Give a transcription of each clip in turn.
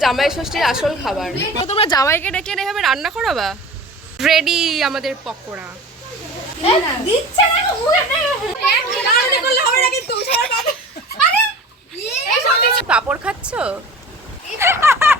জামাই ষষ্ঠীর আসল খাবার। তো তোমরা জামাইকে ডেকে এনে এভাবে রান্না করাবা? রেডি আমাদের পকোড়া। পাপড় খাচ্ছ?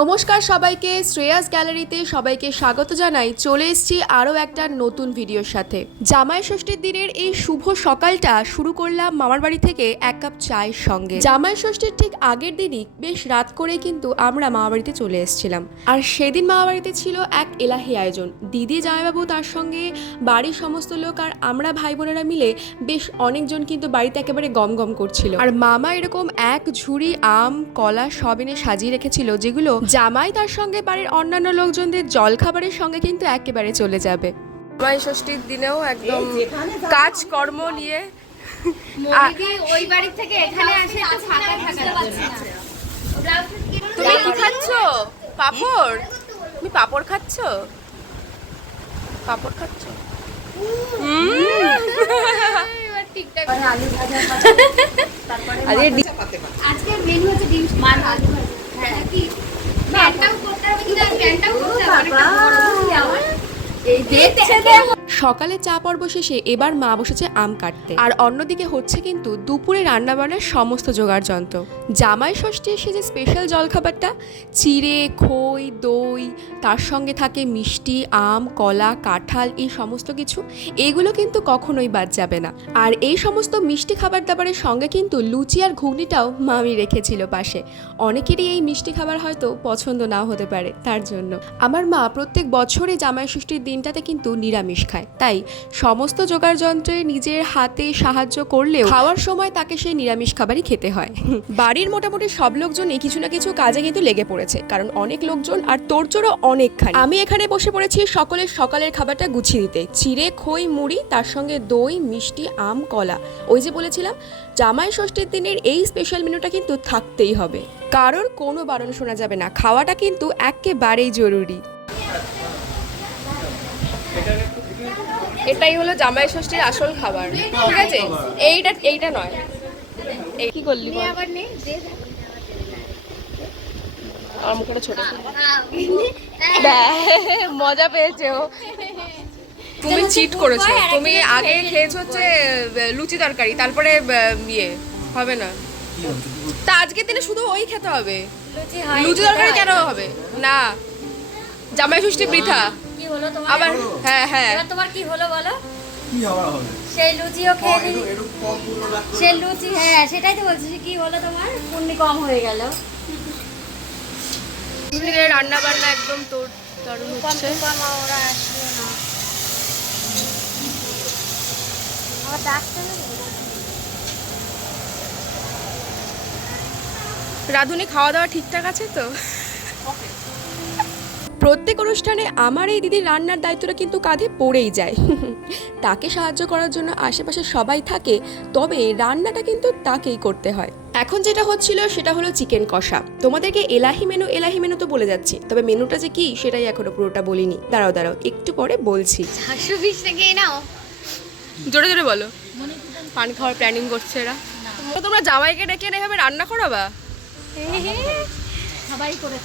নমস্কার সবাইকে, শ্রেয়াস গ্যালারিতে সবাইকে স্বাগত জানাই। চলে এসেছি আরও একটা নতুন ভিডিওর সাথে। জামাই ষষ্ঠীর দিনের এই শুভ সকালটা শুরু করলাম মামার বাড়ি থেকে এক কাপ চায়ের সঙ্গে। জামাই ষষ্ঠীর ঠিক আগের দিনই বেশ রাত করে কিন্তু আমরা মামা বাড়িতে চলে এসেছিলাম। আর সেদিন মামা বাড়িতে ছিল এক এলাহি আয়োজন। দিদি, জামাইবাবু তার সঙ্গে বাড়ির সমস্ত লোক আর আমরা ভাই বোনেরা মিলে বেশ অনেকজন কিন্তু বাড়িতে একেবারে গম গম করছিল। আর মামা এরকম এক ঝুড়ি আম, কলা সব এনে সাজিয়ে রেখেছিল, যেগুলো জামাই তার সঙ্গে বাড়ির অন্যান্য লোকজনদের জল খাবারের সঙ্গে কিন্তু একেবারে চলে যাবে। জামাই ষষ্ঠীর দিনেও একদম কাজ কর্ম নিয়ে ওই বাড়ি থেকে এখানে আসে থাকা তুমি কি খাচ্ছ? পাপড়। তুমি পাপড় খাচ্ছ? পাপড় খাচ্ছ? আজকে মেনু হচ্ছে ডিম। মান আলু ভাজা। হ্যাঁ। কি প্যানটাও করতে হবে কিন্তু প্যানটাও করতে হবে অনেকটা বড় সকালে চা পর্ব শেষে এবার মা বসেছে আম কাটতে। আর অন্যদিকে হচ্ছে কিন্তু দুপুরে রান্নাবান্নার সমস্ত জোগাড় যন্ত্র। জামাই ষষ্ঠী এসে যে স্পেশাল জলখাবারটা, চিড়ে, খই, দই, তার সঙ্গে থাকে মিষ্টি, আম, কলা, কাঁঠাল, এই সমস্ত কিছু, এগুলো কিন্তু কখনোই বাদ যাবে না। আর এই সমস্ত মিষ্টি খাবার দাবারের সঙ্গে কিন্তু লুচি আর ঘুগনিটাও মামি রেখেছিল পাশে। অনেকেরই এই মিষ্টি খাবার হয়তো পছন্দ না হতে পারে, তার জন্য। আমার মা প্রত্যেক বছরই জামাই ষষ্ঠীর দিনটাতে কিন্তু নিরামিষ খায়। তাই সমস্ত জোগাড় যন্ত্রে নিজের হাতে সাহায্য করলেও খাওয়ার সময় তাকে সেই নিরামিষ খাবারই খেতে হয়। বাড়ির মোটামুটি সব লোকজনই কিছু না কিছু কাজে কিন্তু লেগে পড়েছে, কারণ অনেক লোকজন আর তোরজোরও অনেকখানি। আমি এখানে বসে পড়েছি সকলের সকালের খাবারটা গুছিয়ে দিতে। চিড়ে, খই, মুড়ি, তার সঙ্গে দই, মিষ্টি, আম, কলা। ওই যে বলেছিলাম, জামাই ষষ্ঠীর দিনের এই স্পেশাল মেনুটা কিন্তু থাকতেই হবে। কারোর কোনো বারণ শোনা যাবে না। খাওয়াটা কিন্তু একেবারেই জরুরি। এটাই হলো জামাই ষষ্ঠীর আসল খাবার ঠিক আছে? এইটা এইটা নয়। এই কি করলি? আবার আমার মুখটা ছোট মজা পেয়েছে ও। তুমি চিট করেছ। তুমি আগে খেয়েছো হচ্ছে লুচি তরকারি তারপরে ইয়ে হবে না। তা আজকের দিনে শুধু ওই খেতে হবে। লুচি লুচি তরকারি কেন হবে? না। জামাই ষষ্ঠী বৃথা। কি হলো তোমার? আবার হ্যাঁ হ্যাঁ। এবার তোমার কি হলো বলো? কি আবার হবে? সেই লুচিও খেয়ে সেই লুচি হ্যাঁ সেটাই তো বলছি কি হলো তোমার? পুণ্যি কম হয়ে গেল। রান্না বান্না একদম তোর দারুণ হচ্ছে। ওরা আসলো না। আবার ডাকতে রাধুনি খাওয়া দাওয়া ঠিকঠাক আছে তো? প্রত্যেক অনুষ্ঠানে আমার এই দিদির রান্নার দায়িত্বটা কিন্তু কাঁধে পড়েই যায়। তাকে সাহায্য করার জন্য আশেপাশে সবাই থাকে তবে রান্নাটা কিন্তু তাকেই করতে হয়। এখন যেটা হচ্ছিল সেটা হলো চিকেন কষা। তোমাদেরকে এলাহি মেনু এলাহি মেনু তো বলে যাচ্ছি তবে মেনুটা যে কি সেটাই এখনও পুরোটা বলিনি। দাঁড়াও দাঁড়াও একটু পরে বলছি। চারশো বিশ টাকা নাও। জোরে জোরে বলো। পান খাওয়ার প্ল্যানিং করছে এরা। তোমরা জামাইকে ডেকে এনে এভাবে রান্না করাবা? সবাই করে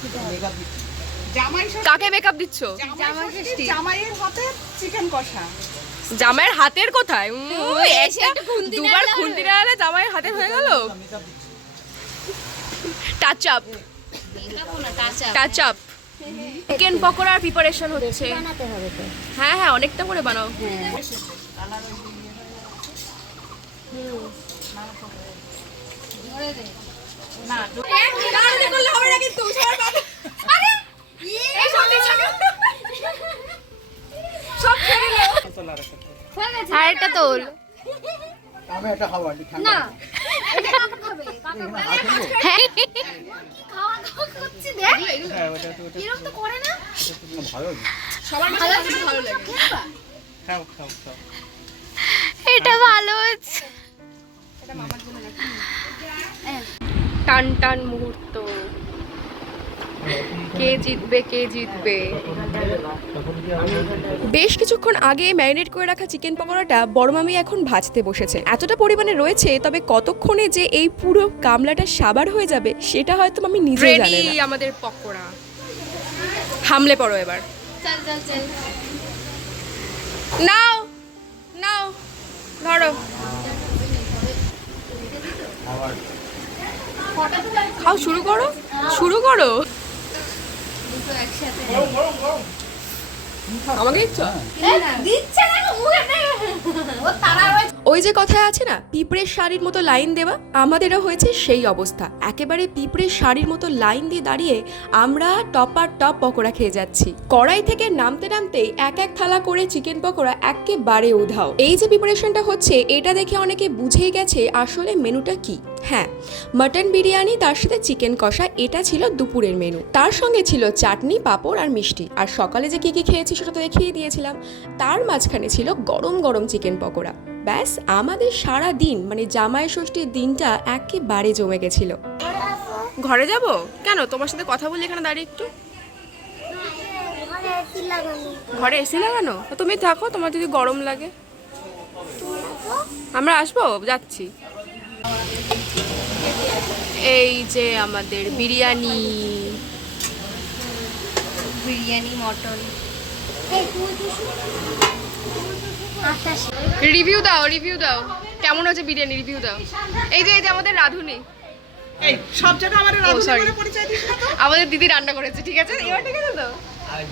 কাকে মেকআপ দিচ্ছ জামাইয়ের হাতে চিকেন কষা জামাইয়ের হাতের কোথায় খুন্তি দুবার খুন্তি নাড়ালে জামাইয়ের হাতে হয়ে গেল টাচ আপ না টাচ আপ চিকেন পকোড়ার প্রিপারেশন হচ্ছে বানাতে হবে তো হ্যাঁ হ্যাঁ অনেকটা করে বানাও আর তো ওটা এরকম তো করে না। এটা ভালো হচ্ছে। টান টান মুহূর্ত। কে জিতবে কে জিতবে? বেশ কিছুক্ষণ আগে ম্যারিনেট করে রাখা চিকেন পকোড়াটা বড় মামি এখন ভাজতে বসেছে। এতটা পরিমাণে রয়েছে তবে কতক্ষণে যে এই পুরো গামলাটা সাবার হয়ে যাবে সেটা হয়তো আমি নিজে জানি না। আমাদের পকোড়া। হামলে পড়ো এবার। চল চল চল। নাও নাও ধরো। খাও শুরু করো শুরু করো। দুটো একসাথে। আমাকে ইচ্ছা দিচ্ছে না। ও তারা রয়েছে। ওই যে কথায় আছে না, পিঁপড়ের শাড়ির মতো লাইন দেওয়া? আমাদেরও হয়েছে সেই অবস্থা। একেবারে পিঁপড়ের শাড়ির মতো লাইন দিয়ে দাঁড়িয়ে আমরা টপার টপ পকোড়া খেয়ে যাচ্ছি। কড়াই থেকে নামতে নামতেই এক এক থালা করে চিকেন পকোড়া একেবারে উধাও। এই যে প্রিপারেশনটা হচ্ছে, এটা দেখে অনেকে বুঝেই গেছে আসলে মেনুটা কি। হ্যাঁ মাটন বিরিয়ানি, তার সাথে চিকেন কষা, এটা ছিল দুপুরের মেনু। তার সঙ্গে ছিল চাটনি, পাঁপড় আর মিষ্টি। আর সকালে যে কী কী খেয়েছি সেটা তো দেখিয়ে দিয়েছিলাম। তার মাঝখানে ছিল গরম গরম চিকেন পকোড়া। ব্যাস আমাদের সারা দিন মানে জামাই ষষ্ঠীর দিনটা একেবারে জমে গেছিল। ঘরে যাব? কেন? তোমার সাথে কথা বলি এখানে দাঁড়িয়ে একটু। ঘরে এসি লাগানো? তো তুমি থাকো তোমার যদি গরম লাগে। আমরা আসব? যাচ্ছি। এই যে আমাদের বিরিয়ানি। বিরিয়ানি মটন। রিভিউ দাও রিভিউ দাও। কেমন হচ্ছে বিরিয়ানি? রিভিউ দাও। এই যে এই যে আমাদের রাধুনি। এই সব জায়গায় আমার রাধুনি. বলে পরিচয় দিস না তো। আমাদের দিদি রান্না করেছে ঠিক আছে? এবার ঠিক আছে তো।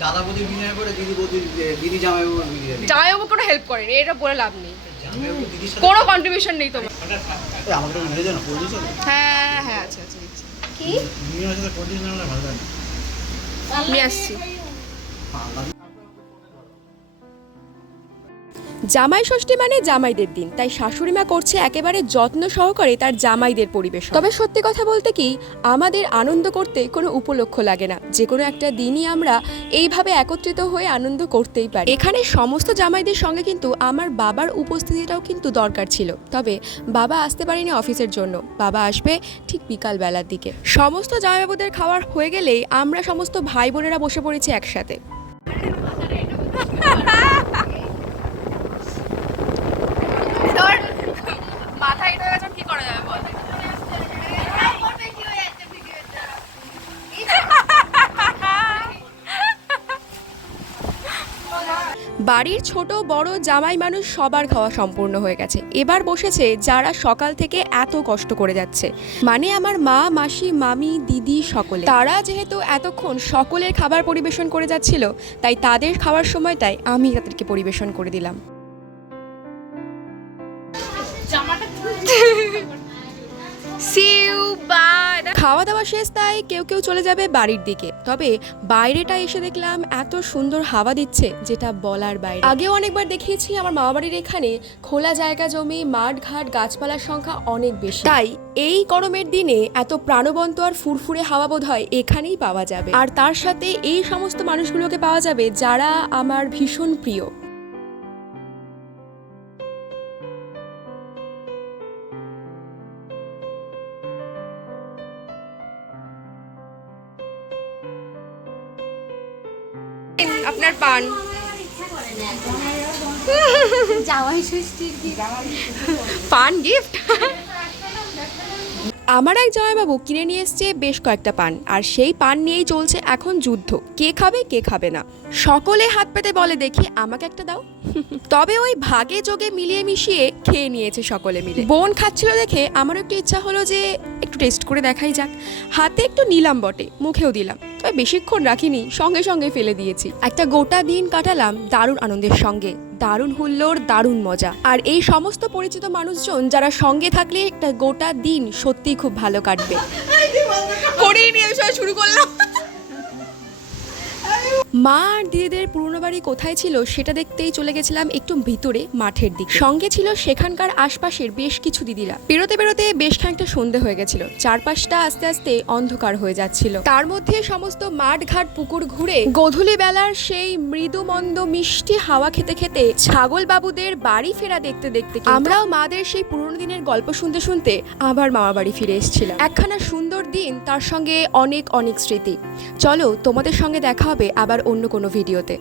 দাদা বৌদি বিরিয়ানি করে দিদি বৌদি দিদি জামাইবাবু বিরিয়ানি। জামাইবাবু কোনো হেল্প করেনি এটা বলে লাভ নেই। জামাইবাবু দিদির সাথে কোনো কন্ট্রিবিউশন নেই তোমার। মেরে হ্যাঁ হ্যাঁ আচ্ছা আচ্ছা কি? বিরিয়ানির সাথে করে না ভালো লাগে না। নিয়ে আসছি। জামাই ষষ্ঠী মানে জামাইদের দিন। তাই শাশুড়ি মা করছে একেবারে যত্ন সহকারে তার জামাইদের পরিবেশ তবে সত্যি কথা বলতে কি, আমাদের আনন্দ করতে কোনো উপলক্ষ লাগে না। যে কোনো একটা দিনই আমরা এইভাবে একত্রিত হয়ে আনন্দ করতেই পারি। এখানে সমস্ত জামাইদের সঙ্গে কিন্তু আমার বাবার উপস্থিতিটাও কিন্তু দরকার ছিল। তবে বাবা আসতে পারেনি অফিসের জন্য। বাবা আসবে ঠিক বিকাল বেলার দিকে। সমস্ত জামাইবাবুদের খাওয়ার হয়ে গেলেই আমরা সমস্ত ভাই বোনেরা বসে পড়েছি একসাথে তোর মাথা এটা হয়ে গেছে কি করা যাবে বল বাড়ির ছোট, বড়, জামাই মানুষ সবার খাওয়া সম্পূর্ণ হয়ে গেছে। এবার বসেছে যারা সকাল থেকে এত কষ্ট করে যাচ্ছে। মানে আমার মা, মাসি, মামি, দিদি সকলে। তারা যেহেতু এতক্ষণ সকলের খাবার পরিবেশন করে যাচ্ছিল, তাই তাদের খাওয়ার সময়টাই আমি তাদেরকে পরিবেশন করে দিলাম। খাওয়া দাওয়া শেষ, তাই কেউ কেউ চলে যাবে বাড়ির দিকে। তবে বাইরেটা এসে দেখলাম এত সুন্দর হাওয়া দিচ্ছে, যেটা বলার বাইরে। আগেও অনেকবার দেখিয়েছি, আমার মামা বাড়ির এখানে খোলা জায়গা জমি মাঠ ঘাট গাছপালার সংখ্যা অনেক বেশি। তাই এই গরমের দিনে এত প্রাণবন্ত আর ফুরফুরে হাওয়া বোধ হয় এখানেই পাওয়া যাবে। আর তার সাথে এই সমস্ত মানুষগুলোকে পাওয়া যাবে যারা আমার ভীষণ প্রিয়। আপনার পান জামাই ষষ্ঠীর পান গিফট আমার এক জামাইবাবু কিনে নিয়ে এসছে বেশ কয়েকটা পান আর সেই পান নিয়েই চলছে এখন যুদ্ধ। কে খাবে কে খাবে না। সকলে হাত পেতে বলে দেখি আমাকে একটা দাও। তবে ওই ভাগে যোগে মিলিয়ে মিশিয়ে খেয়ে নিয়েছে সকলে মিলে। বোন খাচ্ছিল দেখে আমার একটু ইচ্ছা হলো যে একটু টেস্ট করে দেখাই যাক। হাতে একটু নিলাম বটে মুখেও দিলাম। তবে বেশিক্ষণ রাখিনি সঙ্গে সঙ্গে ফেলে দিয়েছি। একটা গোটা দিন কাটালাম দারুণ আনন্দের সঙ্গে। দারুণ হুল্লোর দারুণ মজা। আর এই সমস্ত পরিচিত মানুষজন যারা সঙ্গে থাকলে একটা গোটা দিন সত্যিই খুব ভালো কাটবে। করেই নিয়ে শুরু করলাম। মা আর দিদিদের পুরনো বাড়ি কোথায় ছিল সেটা দেখতেই চলে গেছিলাম একটু ভিতরে, মাঠের দিকে। সঙ্গে ছিল সেখানকার আশপাশের বেশ কিছু দিদিরা। বেরোতে বেরোতে বেশ খানিকটা সন্ধে হয়ে গেছিল। চারপাশটা আস্তে আস্তে অন্ধকার হয়ে যাচ্ছিল। তার মধ্যে সমস্ত মাঠ ঘাট পুকুর ঘুরে গধূলি বেলার সেই মৃদু মন্দ মিষ্টি হাওয়া খেতে খেতে ছাগল বাবুদের বাড়ি ফেরা দেখতে দেখতে আমরাও মাদের সেই পুরনো দিনের গল্প শুনতে শুনতে আবার মামা বাড়ি ফিরে এসেছিলাম। একখানা সুন্দর দিন তার সঙ্গে অনেক অনেক স্মৃতি। চলো তোমাদের সঙ্গে দেখা হবে আবার অন্য কোনো ভিডিওতে।